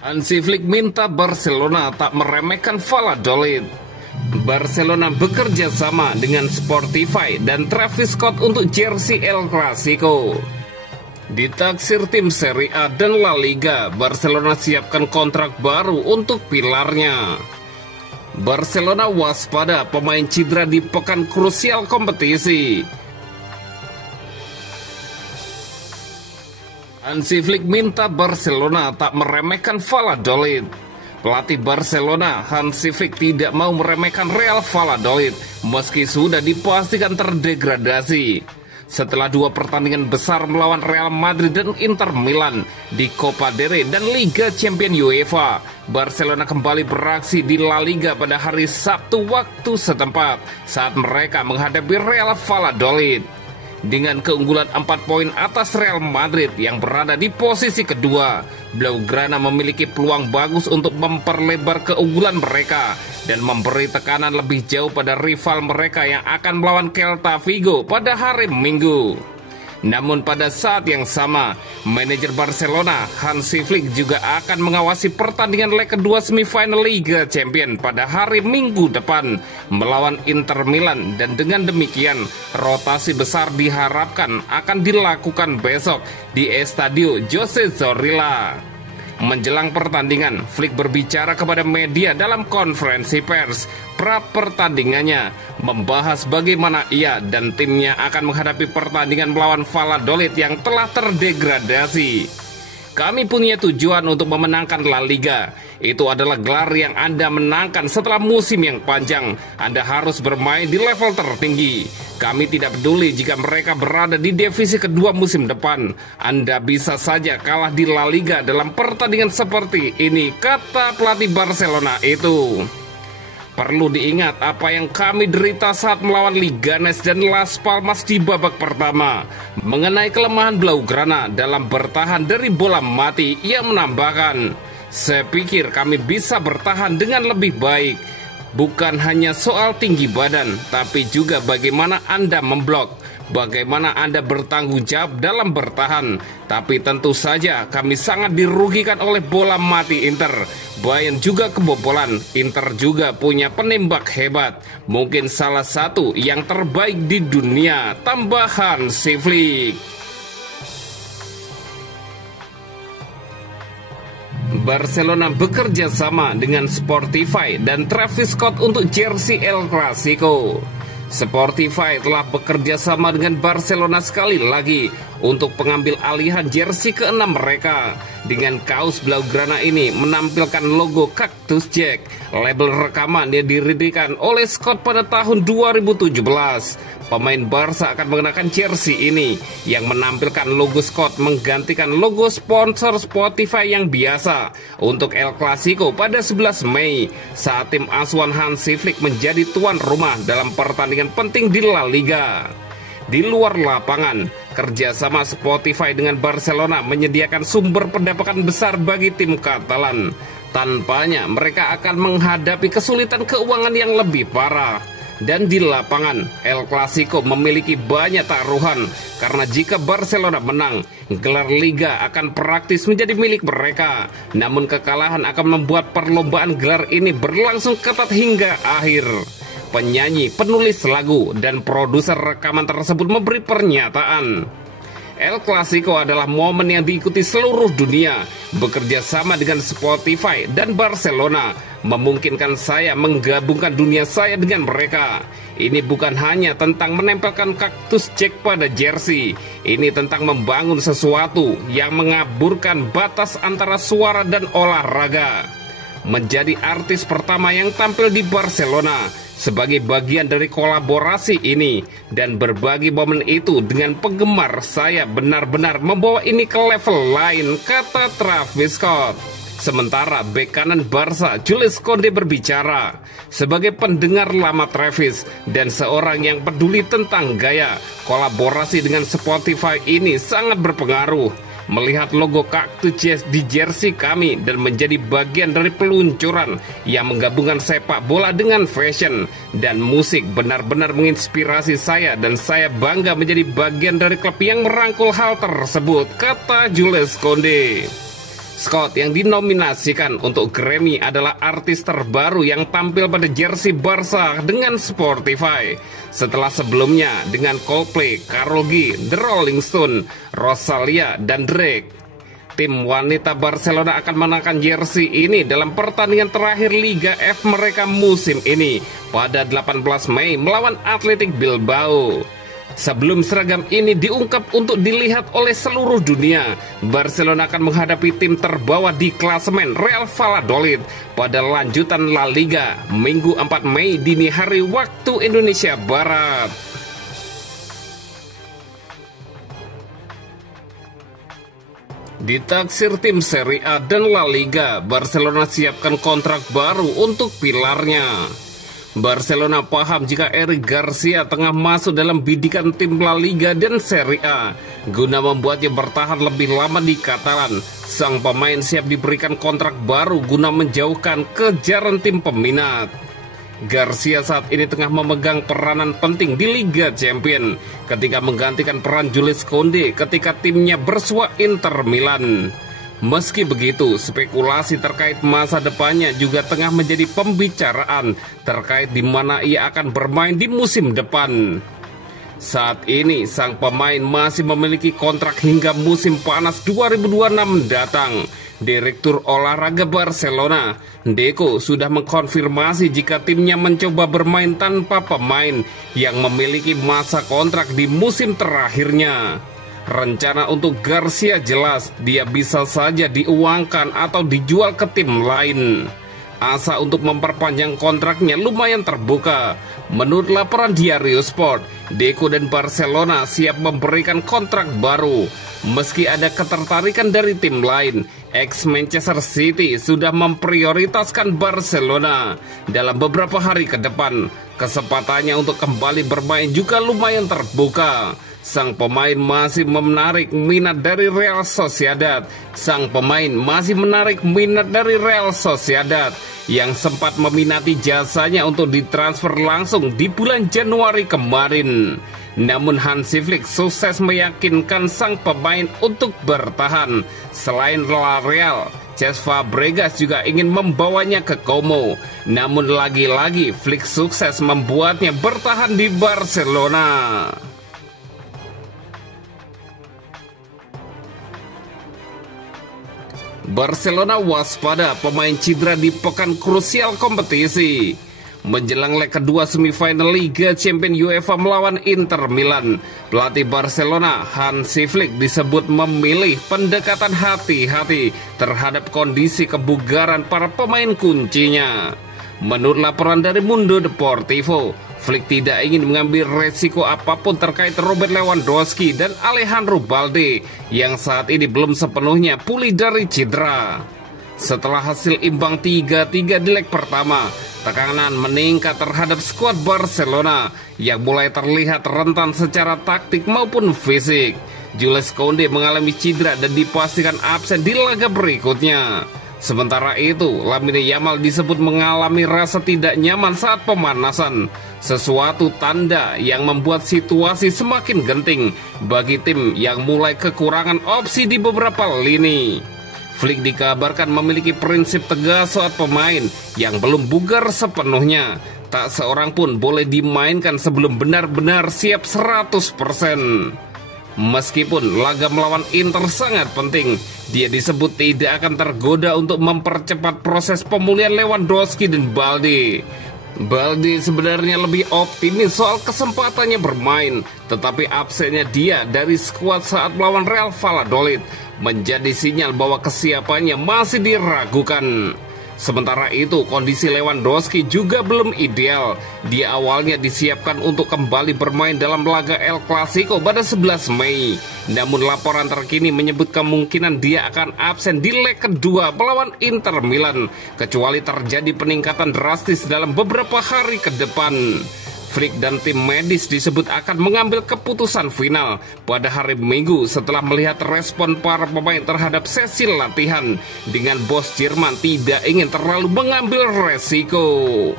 Hansi Flick minta Barcelona tak meremehkan Valladolid. Barcelona bekerja sama dengan Spotify dan Travis Scott untuk jersey El Clasico. Ditaksir tim Serie A dan La Liga, Barcelona siapkan kontrak baru untuk pilarnya. Barcelona waspada pemain cedera di pekan krusial kompetisi. Hansi Flick minta Barcelona tak meremehkan Valladolid. Pelatih Barcelona, Hansi Flick, tidak mau meremehkan Real Valladolid meski sudah dipastikan terdegradasi. Setelah dua pertandingan besar melawan Real Madrid dan Inter Milan di Copa del Rey dan Liga Champions UEFA, Barcelona kembali beraksi di La Liga pada hari Sabtu waktu setempat saat mereka menghadapi Real Valladolid. Dengan keunggulan 4 poin atas Real Madrid yang berada di posisi kedua, Blaugrana memiliki peluang bagus untuk memperlebar keunggulan mereka dan memberi tekanan lebih jauh pada rival mereka yang akan melawan Celta Vigo pada hari Minggu. Namun pada saat yang sama, manajer Barcelona, Hansi Flick, juga akan mengawasi pertandingan leg kedua semifinal Liga Champions pada hari Minggu depan melawan Inter Milan, dan dengan demikian rotasi besar diharapkan akan dilakukan besok di Estadio José Zorrilla. Menjelang pertandingan, Flick berbicara kepada media dalam konferensi pers pra pertandingannya, membahas bagaimana ia dan timnya akan menghadapi pertandingan melawan Valladolid yang telah terdegradasi. Kami punya tujuan untuk memenangkan La Liga. Itu adalah gelar yang Anda menangkan setelah musim yang panjang. Anda harus bermain di level tertinggi. Kami tidak peduli jika mereka berada di divisi kedua musim depan. Anda bisa saja kalah di La Liga dalam pertandingan seperti ini, kata pelatih Barcelona itu. Perlu diingat apa yang kami derita saat melawan Leganes dan Las Palmas di babak pertama. Mengenai kelemahan Blaugrana dalam bertahan dari bola mati, ia menambahkan, "Saya pikir kami bisa bertahan dengan lebih baik. Bukan hanya soal tinggi badan, tapi juga bagaimana Anda memblok, bagaimana Anda bertanggung jawab dalam bertahan. Tapi tentu saja kami sangat dirugikan oleh bola mati Inter. Bayern juga kebobolan. Inter juga punya penembak hebat, mungkin salah satu yang terbaik di dunia," tambahan si Flick. Barcelona bekerja sama dengan Spotify dan Travis Scott untuk jersey El Clasico. Spotify telah bekerja sama dengan Barcelona sekali lagi untuk pengambil alihan jersey ke-6 mereka. Dengan kaos Blaugrana ini menampilkan logo Cactus Jack, label rekaman yang didirikan oleh Scott pada tahun 2017. Pemain Barca akan mengenakan jersey ini yang menampilkan logo Scott menggantikan logo sponsor Spotify yang biasa untuk El Clasico pada 11 Mei saat tim asuhan Hansi Flick menjadi tuan rumah dalam pertandingan penting di La Liga. Di luar lapangan, kerjasama Spotify dengan Barcelona menyediakan sumber pendapatan besar bagi tim Katalan. Tanpanya mereka akan menghadapi kesulitan keuangan yang lebih parah. Dan di lapangan, El Clasico memiliki banyak taruhan karena jika Barcelona menang, gelar Liga akan praktis menjadi milik mereka. Namun kekalahan akan membuat perlombaan gelar ini berlangsung ketat hingga akhir. Penyanyi, penulis lagu, dan produser rekaman tersebut memberi pernyataan, El Clasico adalah momen yang diikuti seluruh dunia. Bekerja sama dengan Spotify dan Barcelona memungkinkan saya menggabungkan dunia saya dengan mereka. Ini bukan hanya tentang menempelkan Cactus Jack pada jersey. Ini tentang membangun sesuatu yang mengaburkan batas antara suara dan olahraga. Menjadi artis pertama yang tampil di Barcelona sebagai bagian dari kolaborasi ini dan berbagi momen itu dengan penggemar, saya benar-benar membawa ini ke level lain, kata Travis Scott. Sementara bek kanan Barca, Jules Koundé, berbicara, sebagai pendengar lama Travis dan seorang yang peduli tentang gaya, kolaborasi dengan Spotify ini sangat berpengaruh. Melihat logo Cactus Jack di jersey kami dan menjadi bagian dari peluncuran yang menggabungkan sepak bola dengan fashion dan musik benar-benar menginspirasi saya, dan saya bangga menjadi bagian dari klub yang merangkul hal tersebut, kata Jules Koundé. Scott yang dinominasikan untuk Grammy adalah artis terbaru yang tampil pada jersey Barca dengan Spotify. Setelah sebelumnya dengan Coldplay, Karol G, The Rolling Stone, Rosalia, dan Drake. Tim wanita Barcelona akan mengenakan jersey ini dalam pertandingan terakhir Liga F mereka musim ini pada 18 Mei melawan Athletic Bilbao. Sebelum seragam ini diungkap untuk dilihat oleh seluruh dunia, Barcelona akan menghadapi tim terbawah di klasemen Real Valladolid pada lanjutan La Liga Minggu 4 Mei dini hari waktu Indonesia Barat. Ditaksir tim Serie A dan La Liga, Barcelona siapkan kontrak baru untuk pilarnya. Barcelona paham jika Eric Garcia tengah masuk dalam bidikan tim La Liga dan Serie A guna membuatnya bertahan lebih lama di Katalan. Sang pemain siap diberikan kontrak baru guna menjauhkan kejaran tim peminat. Garcia saat ini tengah memegang peranan penting di Liga Champions ketika menggantikan peran Jules Koundé ketika timnya bersua Inter Milan. Meski begitu, spekulasi terkait masa depannya juga tengah menjadi pembicaraan terkait di mana ia akan bermain di musim depan. Saat ini, sang pemain masih memiliki kontrak hingga musim panas 2026 mendatang. Direktur olahraga Barcelona, Deco, sudah mengkonfirmasi jika timnya mencoba bermain tanpa pemain yang memiliki masa kontrak di musim terakhirnya. Rencana untuk Garcia jelas, dia bisa saja diuangkan atau dijual ke tim lain. Asa untuk memperpanjang kontraknya lumayan terbuka. Menurut laporan Diario Sport, Deco dan Barcelona siap memberikan kontrak baru. Meski ada ketertarikan dari tim lain, ex-Manchester City sudah memprioritaskan Barcelona dalam beberapa hari ke depan. Kesempatannya untuk kembali bermain juga lumayan terbuka. Sang pemain masih menarik minat dari Real Sociedad. Yang sempat meminati jasanya untuk ditransfer langsung di bulan Januari kemarin. Namun Hansi Flick sukses meyakinkan sang pemain untuk bertahan. Selain Real, Cesc Fabregas juga ingin membawanya ke Como. Namun lagi-lagi Flick sukses membuatnya bertahan di Barcelona. Barcelona waspada pemain cedera di pekan krusial kompetisi. Menjelang leg kedua semifinal Liga Champions UEFA melawan Inter Milan, pelatih Barcelona Hansi Flick disebut memilih pendekatan hati-hati terhadap kondisi kebugaran para pemain kuncinya. Menurut laporan dari Mundo Deportivo, Flick tidak ingin mengambil resiko apapun terkait Robert Lewandowski dan Alejandro Balde yang saat ini belum sepenuhnya pulih dari cedera. Setelah hasil imbang 3-3 di leg pertama, tekanan meningkat terhadap skuad Barcelona yang mulai terlihat rentan secara taktik maupun fisik. Jules Koundé mengalami cedera dan dipastikan absen di laga berikutnya. Sementara itu, Lamine Yamal disebut mengalami rasa tidak nyaman saat pemanasan. Sesuatu tanda yang membuat situasi semakin genting bagi tim yang mulai kekurangan opsi di beberapa lini. Flick dikabarkan memiliki prinsip tegas saat pemain yang belum bugar sepenuhnya. Tak seorang pun boleh dimainkan sebelum benar-benar siap 100%. Meskipun laga melawan Inter sangat penting, dia disebut tidak akan tergoda untuk mempercepat proses pemulihan Lewandowski dan Balde. Balde sebenarnya lebih optimis soal kesempatannya bermain, tetapi absennya dia dari skuad saat melawan Real Valladolid menjadi sinyal bahwa kesiapannya masih diragukan. Sementara itu, kondisi Lewandowski juga belum ideal. Dia awalnya disiapkan untuk kembali bermain dalam laga El Clasico pada 11 Mei. Namun laporan terkini menyebut kemungkinan dia akan absen di leg kedua melawan Inter Milan, kecuali terjadi peningkatan drastis dalam beberapa hari ke depan. Flick dan tim medis disebut akan mengambil keputusan final pada hari Minggu setelah melihat respon para pemain terhadap sesi latihan dengan bos Jerman tidak ingin terlalu mengambil resiko.